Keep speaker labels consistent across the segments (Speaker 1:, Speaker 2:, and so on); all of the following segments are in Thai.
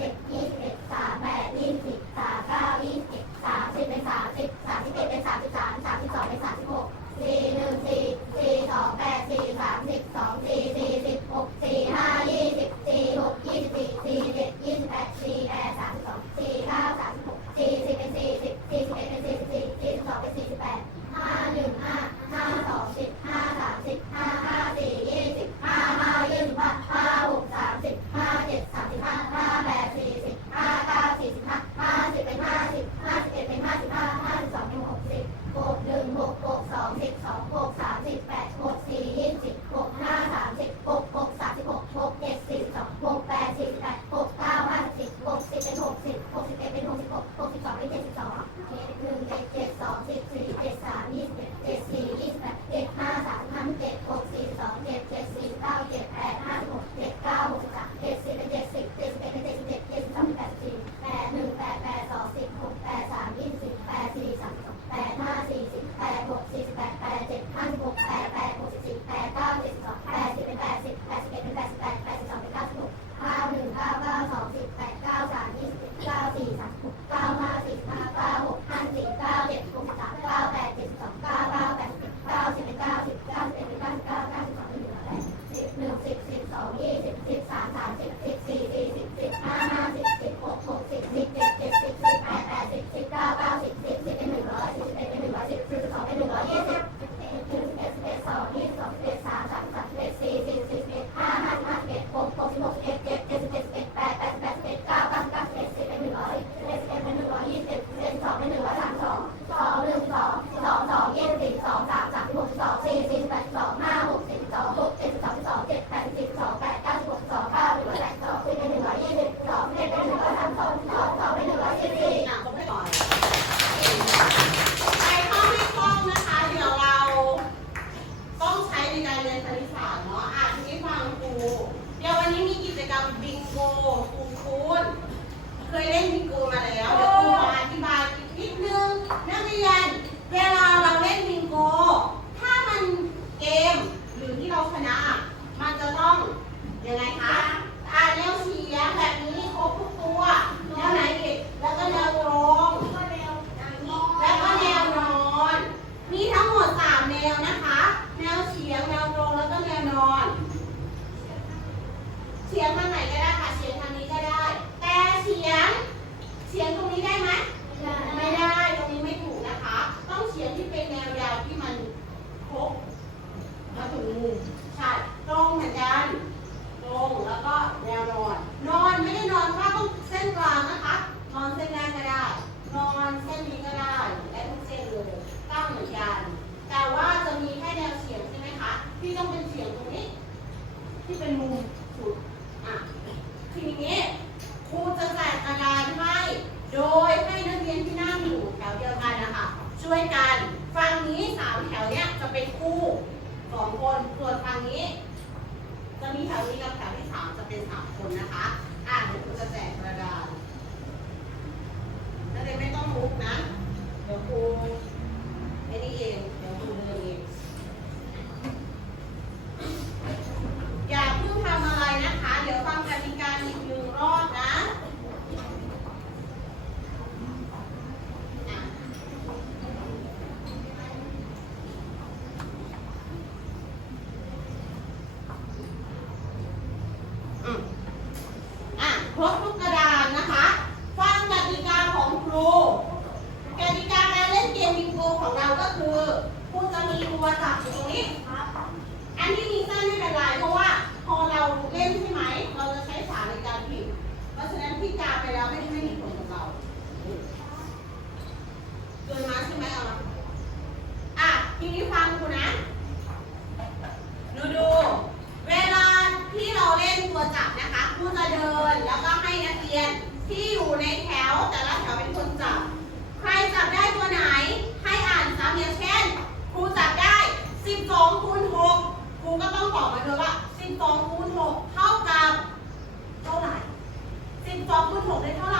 Speaker 1: สิบยี่สิ
Speaker 2: บเอ็ดสามแปดยี่สิบสามเก้ายี่สิบสามสิบเป็นสามสิบสามสิบเอ็ดเป็นสามสิบสามสามสิบสองเป็นสามสิบหกสี่หนึ่งสี่สี่สองแปดสี่สามสิบสองสี่สี่สิบหกสี่ห้ายี่สิบสี่หกยี่สิบสี่สี่เจ็ดยี่สิบแปดสี่แปดสามสิบสองสี่เก้าสามสิบหกสี่สิบเป็นสี่สิบสี่สิบเอ็ดเป็นสี่สิบสี่สี่สิบสองเป็นสี่สิบแปดห้าหนึ่งห้าห้าสองสิบห้าสามสิบห้าห้าสี่ยี่สิบห้าห้ายี่สิบห้าห้าหกสามสิบห้าเจ็ดสามสิบห้า สิบสี่ สอง
Speaker 1: คนส่วนทางนี้ จะมีแถวนี้กับแถวที่สามจะเป็นสามคนนะคะ อ่าเดี๋ยวจะแจกกระดาษนักเรียนไม่ต้องลุกนะ เดี๋ยวครูไอ้นี่เอง ทีนี้ฟังกูนะดูดู เวลาที่เราเล่นตัวจับนะคะครูจะเดินแล้วก็ให้นักเรียนที่อยู่ในแถวแต่ละแถวเป็นคนจับ ใครจับได้ตัวไหน ให้อ่านซ้ำอย่างเช่นครูจับได้ 12คูณ6ครูก็ต้องตอบมาด้วยว่า 12คูณ6เท่ากับเท่าไหร่ 12คูณ6ได้เท่าไหร่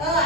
Speaker 1: เออ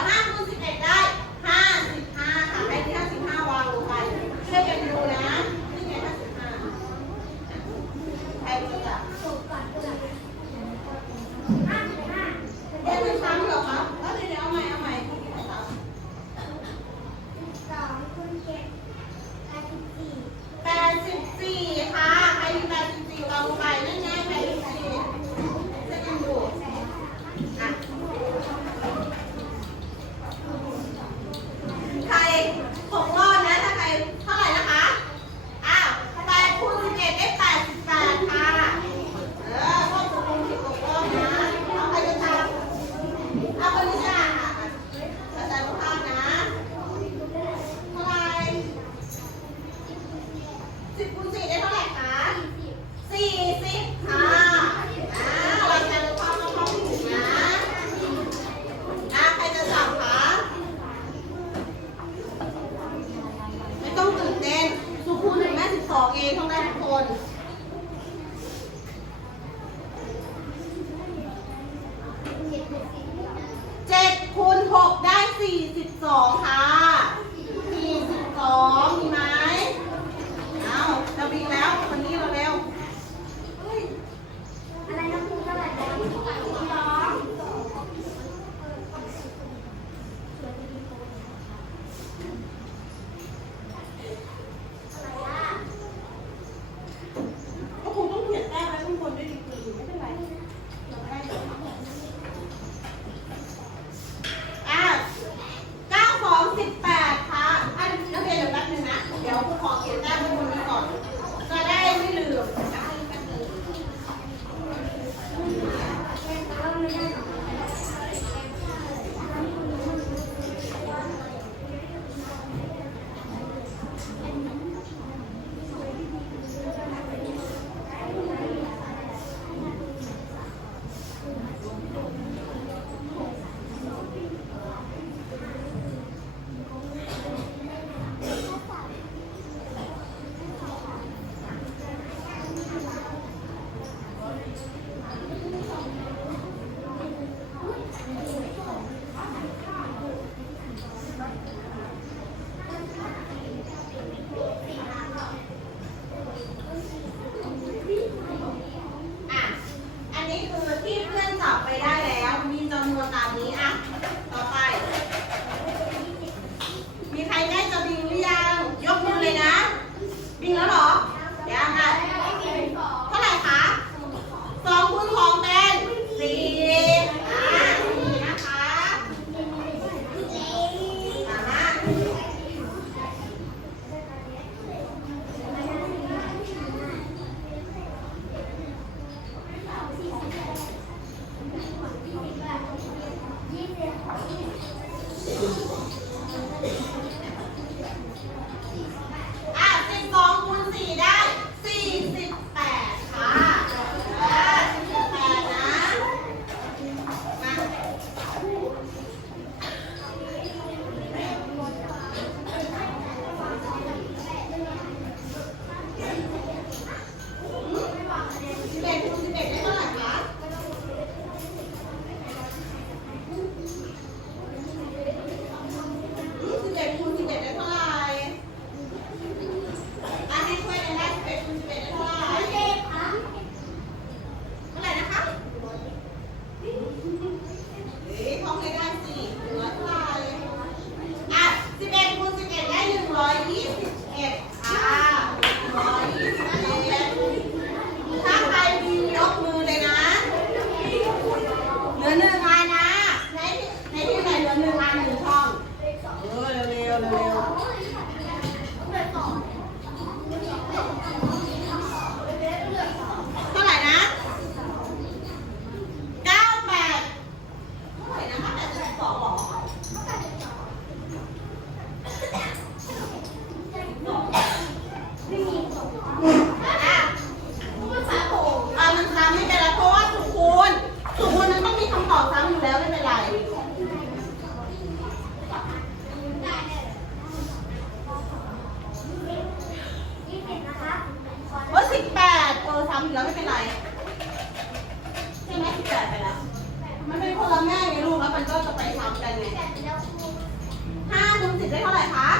Speaker 1: ได้เท่าไหร่คะ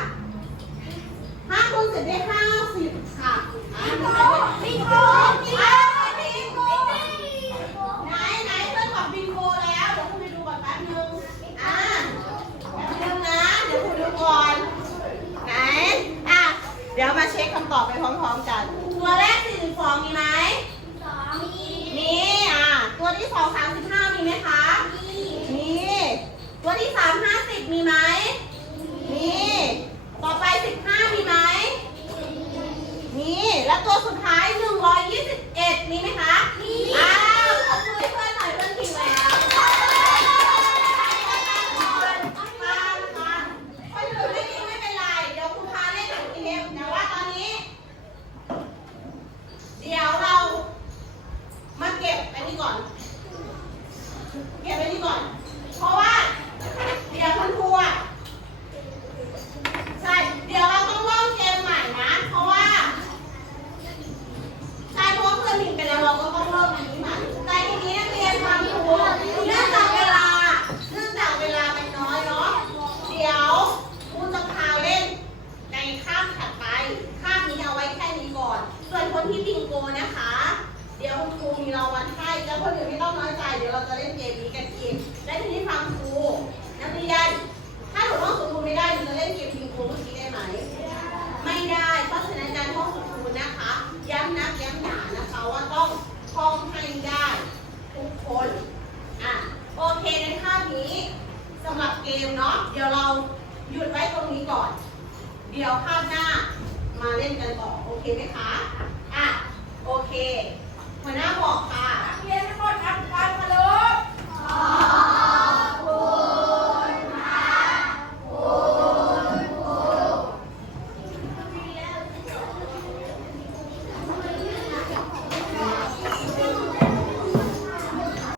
Speaker 1: ห้าคูณสิบได้ห้าสิบค่ะอ่า
Speaker 2: บิงโกบิงโก
Speaker 1: บิงโกไหนไหนเพื่อนบอกบิงโกแล้วเดี๋ยวคุณไปดูก่อนแป๊บนึงอ่าแป๊บนึงนะเดี๋ยวคุณดูก่อนไหนอะเดี๋ยวมาเช็คคำตอบไปพร้อมๆกันตัวแรก42มีไหม
Speaker 2: สองมี
Speaker 1: มีอะตัวที่สอง35มีไหมคะมีตัวที่สาม50มีไหม ต่อไป 15 มีไหม มี แล้ว ตัวสุดท้าย 121 มีไหมคะมี อ้าวขอบคุณเพื่อนหน่อยเพื่อนพิมพ์แล้วคนอื่นไม่มีไม่เป็นไร เดี๋ยวคุณพาเล่นหนังเกมแต่ว่าตอนนี้ เดี๋ยวเรามาเก็บอันนี้ก่อน เก็บอันนี้ก่อน เพราะว่า เดี๋ยวคุณครูอะ ใช่ เดี๋ยวเราต้องเริ่มเกมใหม่นะ เพราะว่า ใช่เพราะว่าเพื่อนพิมพ์ไปแล้วเราก็ต้องเริ่มอันนี้ใหม่แต่ทีนี้นักเรียนฟังครูเนื่องจากเวลา เนื่องจากเวลามันน้อยเนาะ เดี๋ยวครูจะพาเล่นในคาบถัดไป คาบนี้เอาไว้แค่นี้ก่อน ส่วนคนที่บิงโกนะคะ เดี๋ยวคุณครูมีรางวัลให้แล้วคนอื่นไม่ต้องน้อยใจ เดี๋ยวเราจะเล่นเกมนี้กันเองและทีนี้ฟังครูนักเรียน ถ้าหนูท่องสูตรคูณไม่ได้หนูจะเล่นเกมบิงโกเมื่อกี้ได้ไหม ไม่ได้ เพราะฉะนั้นการท่องสูตรคูณนะคะ ย้ำนักย้ำหนานะคะว่าต้องท่องให้ได้ทุกคน อะ โอเคในคาบนี้สำหรับเก มเนาะ เดี๋ยวเราหยุดไว้ตรงนี้ก่อน เดี๋ยวคาบหน้ามาเล่นกันต่อ โอเคไหมคะ อะ โอเค หัวหน้าบอกค่ะ